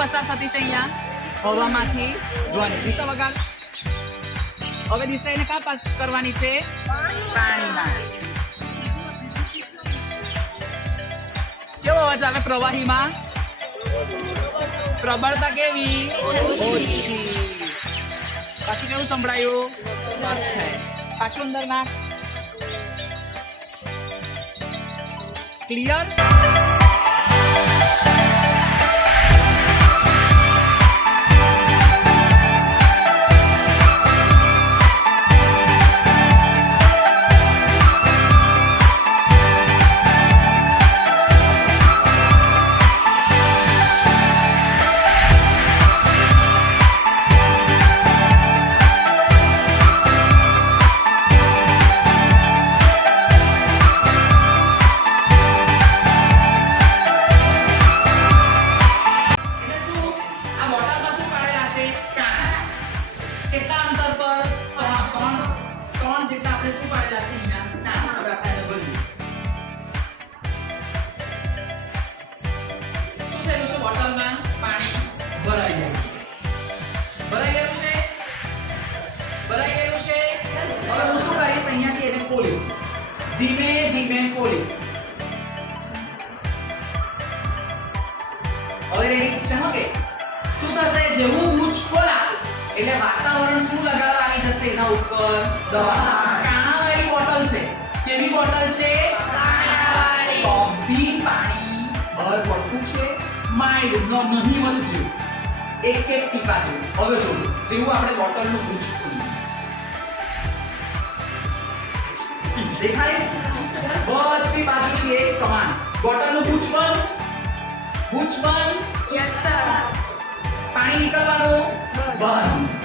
પસાર થતી છે અહીંયા? હવામાંથી ધ્વનિ. દિશા વગાડ. હવે દિશા એને ક્યાં પાસ કરવાની છે? પાણીમાં. કેવો અવાજ આવે પ્રવાહીમાં? પ્રબળતા કેવી? ઓછી. પાછું કેવું સંભળાયું? પાછું અંદર નાખ. ક્લિયર? કેટલા અંતર પર? ત્રણ જેટલા આપણે શું પાડેલા છે અહીંયા? હવે આપણે બોલીએ શું થયેલું છે? બોટલમાં પાણી ભરાઈ ગયું છે. ભરાઈ ગયું છે. હવે હું શું કરીશ? અહીંયાથી એને ખોલીશ. ધીમે ધીમે ખોલીશ. હવે રેડી છે? ઓકે. શું થશે? જેવું બૂચ ખોલા એટલે વાતાવરણ શું લગાડવા આવી જશે એના ઉપર? દવા. કાણાવાળી બોટલ છે. કેવી બોટલ છે? કાણાવાળી. તો બી પાણી બહાર પડતું છે. માઇલ્ડ નહીં વધુ એક ટીપા જેવું. હવે જોજો જેવું આપણે બોટલનું બૂચ ખોલીએ દેખાય? બધી બાજુથી એક સમાન. બોટલનું બૂચ બંધ. Yes sir. પાણી નીકળવાનું બંધ.